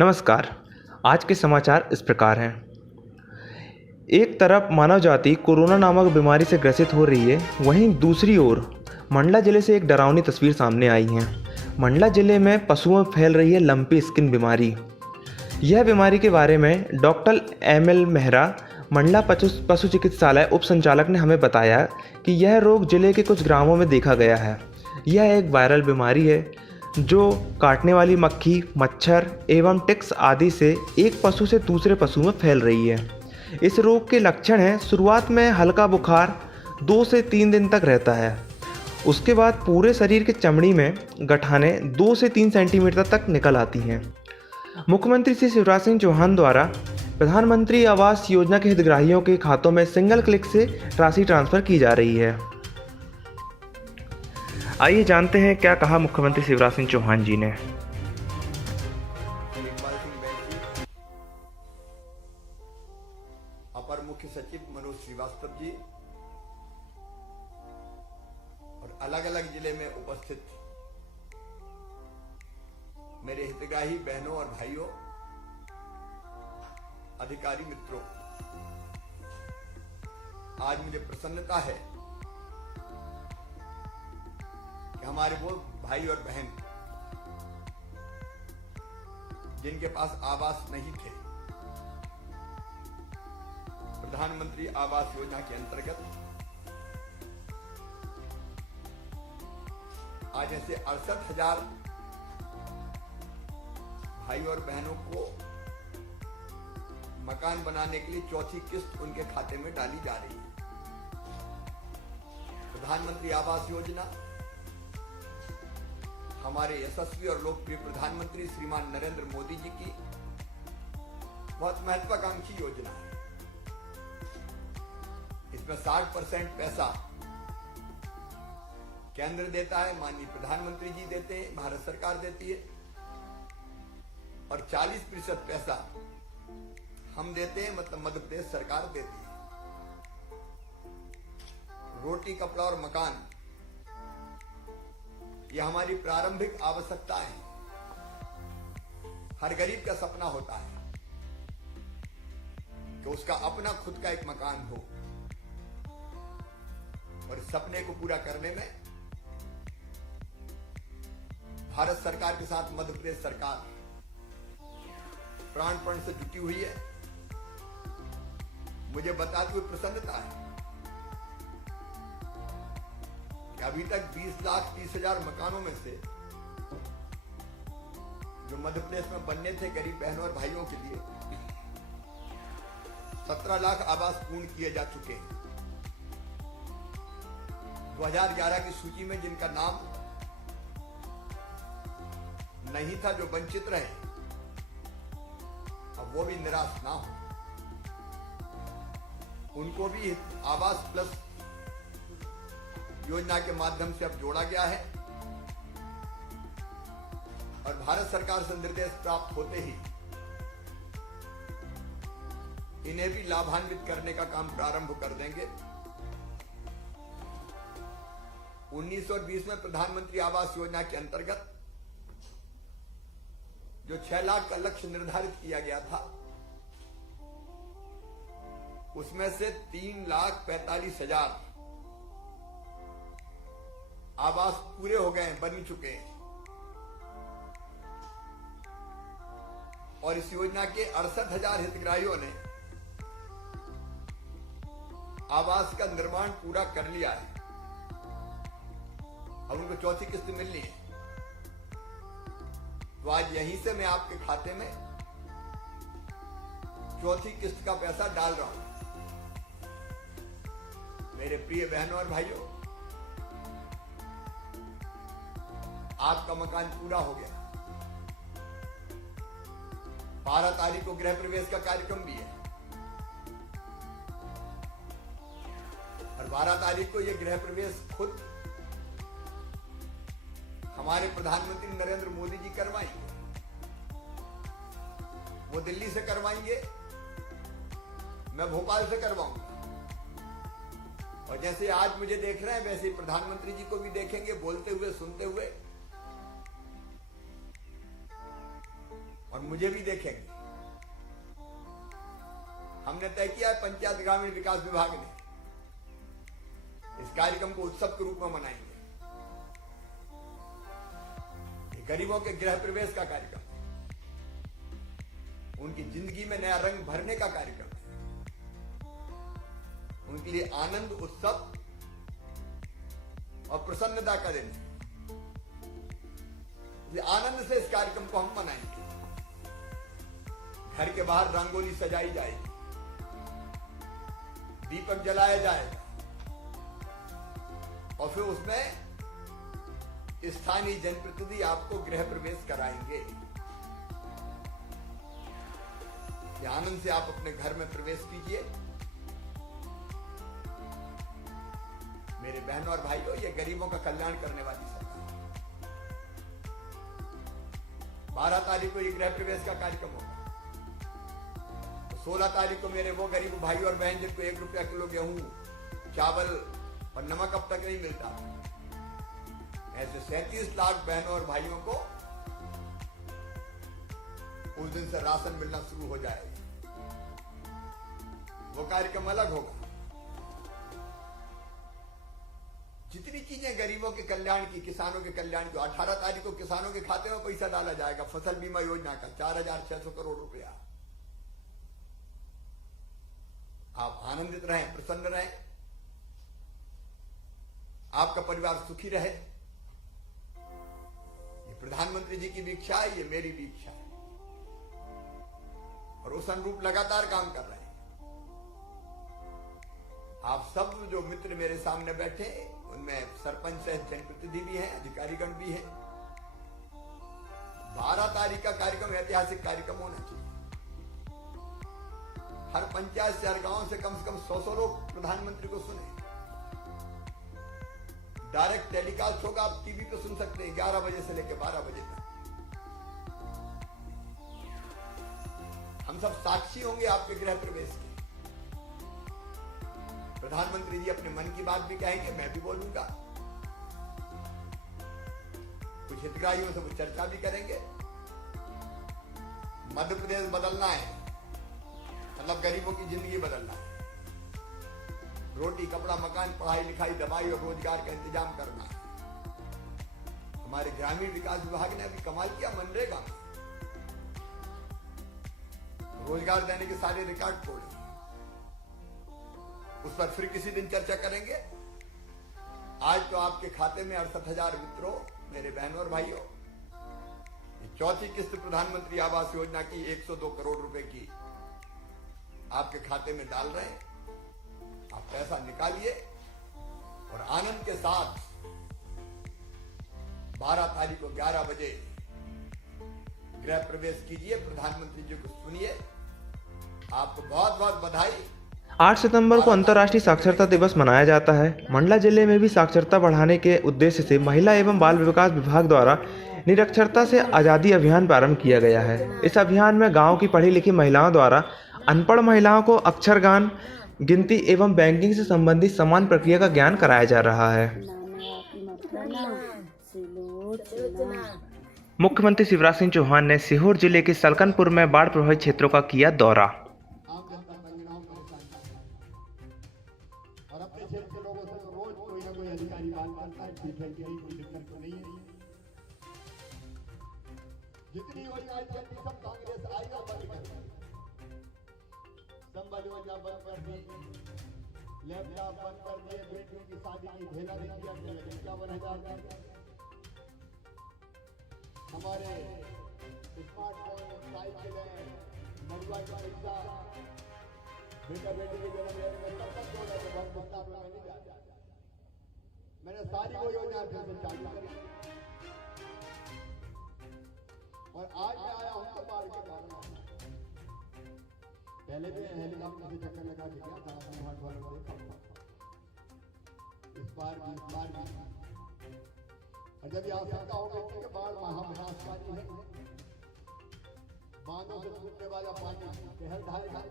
नमस्कार। आज के समाचार इस प्रकार हैं। एक तरफ मानव जाति कोरोना नामक बीमारी से ग्रसित हो रही है, वहीं दूसरी ओर मंडला जिले से एक डरावनी तस्वीर सामने आई है। मंडला जिले में पशुओं में फैल रही है लंपी स्किन बीमारी। यह बीमारी के बारे में डॉक्टर ML मेहरा, मंडला पशु चिकित्सालय उप संचालक ने हमें बताया कि यह रोग जिले के कुछ ग्रामों में देखा गया है। यह एक वायरल बीमारी है जो काटने वाली मक्खी, मच्छर एवं टिक्स आदि से एक पशु से दूसरे पशु में फैल रही है। इस रोग के लक्षण हैं, शुरुआत में हल्का बुखार 2 से 3 दिन तक रहता है। उसके बाद पूरे शरीर की चमड़ी में गठाने 2 से 3 सेंटीमीटर तक निकल आती हैं। मुख्यमंत्री श्री शिवराज सिंह चौहान द्वारा प्रधानमंत्री आवास योजना के हितग्राहियों के खातों में सिंगल क्लिक से राशि ट्रांसफर की जा रही है। आइए जानते हैं क्या कहा मुख्यमंत्री शिवराज सिंह चौहान जी ने। अपर मुख्य सचिव मनोज श्रीवास्तव जी और अलग अलग जिले में उपस्थित मेरे हितग्राही बहनों और भाइयों, अधिकारी मित्रों, आज मुझे प्रसन्नता है कि हमारे वो भाई और बहन जिनके पास आवास नहीं थे, प्रधानमंत्री आवास योजना के अंतर्गत आज ऐसे 68,000 भाई और बहनों को मकान बनाने के लिए चौथी किस्त उनके खाते में डाली जा रही है। प्रधानमंत्री आवास योजना हमारे यशस्वी और लोकप्रिय प्रधानमंत्री श्रीमान नरेंद्र मोदी जी की बहुत महत्वाकांक्षी योजना है। इसमें 60% पैसा केंद्र देता है, माननीय प्रधानमंत्री जी देते हैं, भारत सरकार देती है, और 40% पैसा हम देते हैं, मतलब मध्य प्रदेश सरकार देती है। रोटी, कपड़ा और मकान यह हमारी प्रारंभिक आवश्यकता है। हर गरीब का सपना होता है कि उसका अपना खुद का एक मकान हो, और इस सपने को पूरा करने में भारत सरकार के साथ मध्य प्रदेश सरकार प्राणपण से जुटी हुई है। मुझे बताते हुए प्रसन्नता है कि अभी तक 20,30,000 मकानों में से जो मध्य प्रदेश में बनने थे गरीब बहनों और भाइयों के लिए, 17 लाख आवास पूर्ण किए जा चुके हैं। 2011 की सूची में जिनका नाम नहीं था, जो वंचित रहे, अब वो भी निराश ना हो, उनको भी आवास प्लस योजना के माध्यम से अब जोड़ा गया है। और भारत सरकार से निर्देश प्राप्त होते ही इन्हें भी लाभान्वित करने का काम प्रारंभ कर देंगे। 19 और 20 में प्रधानमंत्री आवास योजना के अंतर्गत जो 6 लाख का लक्ष्य निर्धारित किया गया था, उसमें से 3,45,000 आवास पूरे हो गए हैं, बन चुके हैं। और इस योजना के 68,000 हितग्राहियों ने आवास का निर्माण पूरा कर लिया है। अब उनको चौथी किस्त मिलनी है। तो आज यहीं से मैं आपके खाते में चौथी किस्त का पैसा डाल रहा हूं। मेरे प्रिय बहनों और भाइयों, आपका मकान पूरा हो गया। 12 तारीख को गृह प्रवेश का कार्यक्रम भी है, और 12 तारीख को यह गृह प्रवेश खुद हमारे प्रधानमंत्री नरेंद्र मोदी जी करवाएंगे। वो दिल्ली से करवाएंगे, मैं भोपाल से करवाऊंगा। और जैसे आज मुझे देख रहे हैं, वैसे ही प्रधानमंत्री जी को भी देखेंगे बोलते हुए, सुनते हुए। और मुझे भी देखेंगे। हमने तय किया है पंचायत ग्रामीण विकास विभाग ने इस कार्यक्रम को उत्सव के रूप में मनाएंगे। ये गरीबों के गृह प्रवेश का कार्यक्रम है, उनकी जिंदगी में नया रंग भरने का कार्यक्रम है, उनके लिए आनंद, उत्सव और प्रसन्नता का दिन है। ये आनंद से इस कार्यक्रम को हम मनाएंगे। घर के बाहर रंगोली सजाई जाएगी, दीपक जलाया जाएगा और फिर उसमें स्थानीय जनप्रतिनिधि आपको गृह प्रवेश कराएंगे। ये आनंद से आप अपने घर में प्रवेश कीजिए। मेरे बहनों और भाइयों, ये गरीबों का कल्याण करने वाली सरकार। 12 तारीख को ये गृह प्रवेश का कार्यक्रम होगा। 16 तारीख को मेरे वो गरीब भाई और बहन जिनको 1 रुपया किलो गेहूं, चावल और नमक अब तक नहीं मिलता, ऐसे 37 लाख बहनों और भाइयों को उस दिन से राशन मिलना शुरू हो जाएगा। वो कार्यक्रम अलग होगा। जितनी चीजें गरीबों के कल्याण की, किसानों के कल्याण की, 18 तारीख को किसानों के खाते में पैसा डाला जाएगा फसल बीमा योजना का 4600 करोड़ रुपया। आप आनंदित रहें, प्रसन्न रहें, आपका परिवार सुखी रहे। ये प्रधानमंत्री जी की भी इच्छा है, ये मेरी भी इच्छा है और उस अनुरूप लगातार काम कर रहे हैं। आप सब जो मित्र मेरे सामने बैठे, उनमें सरपंच सहित जनप्रतिनिधि भी हैं, अधिकारीगण भी हैं। 12 तारीख का कार्यक्रम ऐतिहासिक कार्यक्रम होना चाहिए। हर पंचायत से, हर गांव से कम 100 लोग प्रधानमंत्री को सुने। डायरेक्ट टेलीकास्ट होगा, आप टीवी पे सुन सकते हैं 11 बजे से लेकर 12 बजे तक। हम सब साक्षी होंगे आपके गृह प्रवेश के। प्रधानमंत्री जी अपने मन की बात भी कहेंगे, मैं भी बोलूंगा। कुछ हितग्राहियों से वो चर्चा भी करेंगे। मध्य प्रदेश बदलना है, मतलब गरीबों की जिंदगी बदलना है। रोटी, कपड़ा, मकान, पढ़ाई लिखाई, दवाई और रोजगार का इंतजाम करना है। हमारे ग्रामीण विकास विभाग ने अभी कमाल किया, मनरेगा में रोजगार देने के सारे रिकॉर्ड तोड़े। उस पर फिर किसी दिन चर्चा करेंगे। आज तो आपके खाते में 68,000 मित्रों, मेरे बहनों और भाइयों, चौथी किस्त प्रधानमंत्री आवास योजना की 102 करोड़ रुपए की आपके खाते में डाल रहे हैं। आप पैसा निकालिए और आनंद के साथ 12 तारीख को 11 बजे गृह प्रवेश कीजिए। प्रधानमंत्री जी को सुनिए। आपको बहुत बहुत बधाई। 8 सितंबर को अंतर्राष्ट्रीय साक्षरता दिवस मनाया जाता है। मंडला जिले में भी साक्षरता बढ़ाने के उद्देश्य से महिला एवं बाल विकास विभाग द्वारा निरक्षरता से आज़ादी अभियान प्रारंभ किया गया है। इस अभियान में गांव की पढ़ी लिखी महिलाओं द्वारा अनपढ़ महिलाओं को अक्षरज्ञान, गिनती एवं बैंकिंग से संबंधित समान प्रक्रिया का ज्ञान कराया जा रहा है। मुख्यमंत्री शिवराज सिंह चौहान ने सीहोर जिले के सलकनपुर में बाढ़ प्रभावित क्षेत्रों का किया दौरा। और अपने क्षेत्र के लोगों से तो रोज कोई ना कोई अधिकारी बात करता है, ठीक है कि नहीं, कोई दिक्कत तो नहीं है। जितनी योजनाएं चलती सब कांग्रेस आएगा बंद कर दी। संबल योजना बंद कर दी, लैपटॉप बंद कर दिए, बेटियों की शादी की ढेला नहीं किया, 51,000 हमारे स्मार्टफोन, साइकिलें, मरुआ का रिक्शा, बेटा बेटी के जन्म में तब तक जोड़ा तो बहुत मुश्किल में नहीं जाता। मैंने सारी वो योजना फिर से चालू करी और आज मैं आया हूं तो बाढ़ के कारण। पहले भी हेलीकॉप्टर से चक्कर लगा के गया था, अपने हाथ वालों को देखा। इस बार भी और जब ये आशंका हो गई कि बाढ़ महाविनाशकारी है, बांधों से छूटने वाला पानी शहर ढालेगा,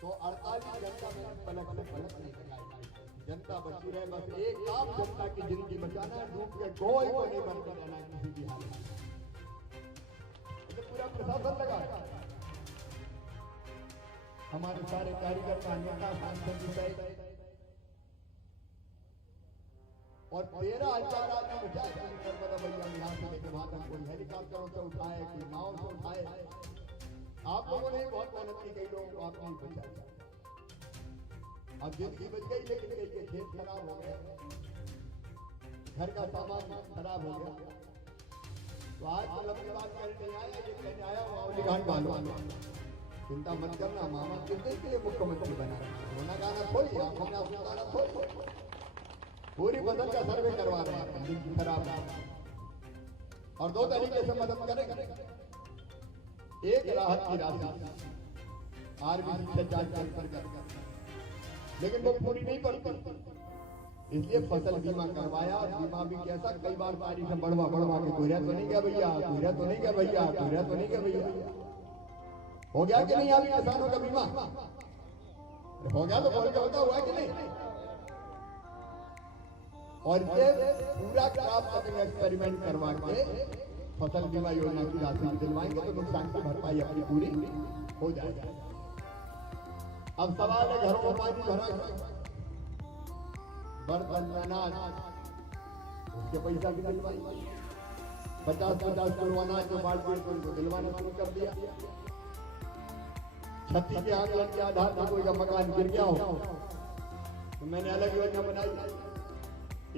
तो 48 घंटा में पलक से पलक नहीं लगाई। जनता बची रहे, बस एक काम जनता की जिंदगी बचाना है, डूब के कोई को नहीं बंद करना किसी भी हालत में। अपना प्रशासन लगा, हमारे सारे कार्यकर्ता नेता सांसद विधायक और 13,000 आदमी बचाए। नर्मदा भैया यहाँ से लेकर वहां तक कोई हेलीकॉप्टरों से उठाए, कोई नाव से उठाए। आप लोगों ने बहुत मेहनत की, कई लोगों को आपने बचाया। अब जिंदगी बच गई, लेकिन कई के खेत खराब हो गए, घर का सामान खराब हो गया। तो आज तो लंबी बात करने आया, ये कहने आया मावली घाट वालों, चिंता मत करना, मामा कितने के लिए मुख्यमंत्री बना, रोना गाना थोड़ी, आंखों में आंसू डालना थोड़ी, पूरी बदन का सर्वे करवा रहे हैं, जिंदगी खराब और 2 तरीके से मदद करेंगे। एक राहत की राशि आर्मी से जांच कर, लेकिन वो पूरी नहीं पड़ती, इसलिए फसल बीमा करवाया। और बीमा भी कैसा, कई बार तारीख से बढ़वा के कोहरा तो नहीं गया भैया, कोहरा तो नहीं गया भैया, कोहरा तो नहीं गया भैया। हो गया कि नहीं अभी किसानों का बीमा? हो गया तो बोल के होता हुआ कि नहीं? और ये पूरा क्रॉप कटिंग एक्सपेरिमेंट करवा के फसल बीमा योजना की राशि दिलवाएंगे तो नुकसान की भरपाई अपनी पूरी हो जाएगी। अब सवाल है, घरों में पानी भरा, बर्तन अनाज, उसके पैसा भी दिलवाई। 50-50 किलो अनाज जो बाढ़ पीड़ित उनको दिलवाना शुरू कर दिया। 36 के आंकलन के आधार पर कोई का मकान गिर गया हो तो मैंने अलग योजना बनाई।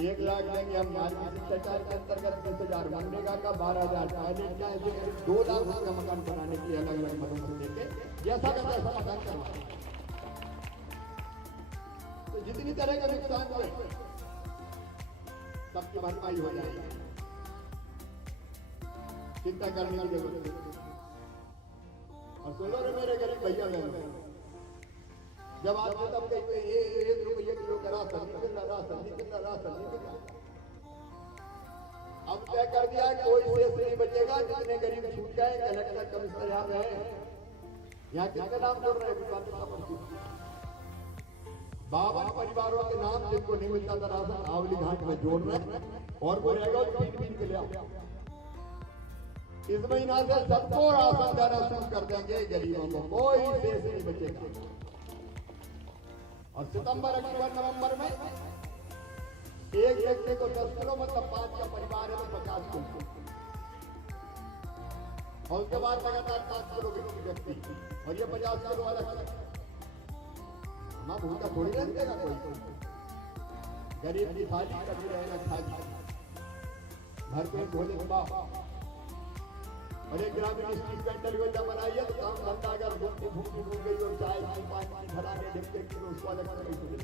1 लाख देंगे हम आर्मी शिष्टाचार के अंतर्गत, 10,000 मनरेगा का, 12,000 पायलट का, ऐसे 2 लाख रुपये का मकान बनाने के लिए अलग अलग मदद से देके जैसा का तैसा मकान करवाए। तो जितनी तरह का नुकसान हुए सबकी भरपाई हो जाएगी, चिंता करने की जरूरत नहीं। और सुनो रे मेरे गरीब भैया बहन, जब आपने तब कहते 1 रुपये किलो का राशन नहीं मिल रहा, अब क्या कर दिया, कोई शेष नहीं बचेगा। जितने गरीब छूट गए, कलेक्टर कमिश्नर यहाँ रहे, यहाँ कितने नाम जोड़ रहे हैं? 52 परिवारों के नाम जिनको नहीं मिलता था राशन, आवली घाट में जोड़ रहे, और वो रहेगा 3 के लिए। इस महीना से सबको राशन देना शुरू कर देंगे, गरीबों को कोई शेष नहीं बचेगा। और सितंबर, अक्टूबर, नवंबर में एक व्यक्ति को 10 किलो, मतलब 5 का परिवार है तो 50 किलो, और उसके बाद लगातार 7 किलो व्यक्ति, और ये 50 किलो अलग। माँ भूखा थोड़ी रह देगा कोई, गरीब की थाली कभी रहेगा खाली, घर पे भोजन पाओ। और एक ग्रामीण स्ट्रीट वेंडर योजना बनाई है, तो काम धंधा अगर भूखी डूब गई और चाय पानी घराने देखते कि उसको अलग से पैसे दे।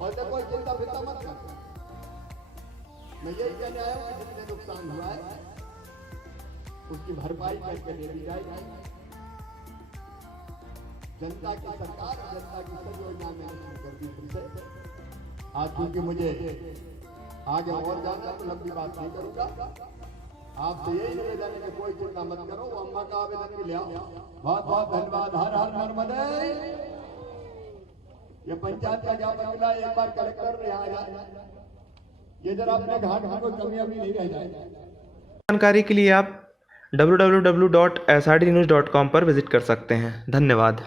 और तो कोई चिंता फिक्र मत कर, मैं यही कहने आया हूँ कि जितने नुकसान हुआ है उसकी भरपाई करके दे दी जाएगी। जनता की सरकार, जनता की सब योजना में शुरू कर दी फिर से। आज क्योंकि मुझे आगे और जाना तो लंबी बात नहीं करूंगा, आपसे यही निवेदन है कि कोई चिंता मत करो, वो अम्मा का आवेदन भी ले आओ। बहुत बहुत धन्यवाद। हर हर नर्मदे। ये पंचायत का ज्ञापन मिला, एक बार कलेक्टर यहाँ आ जाए, ये जरा अपने घाट में कोई कमियां भी नहीं रह जाए। जानकारी के लिए आप www.srdnews.com पर विजिट कर सकते हैं। धन्यवाद।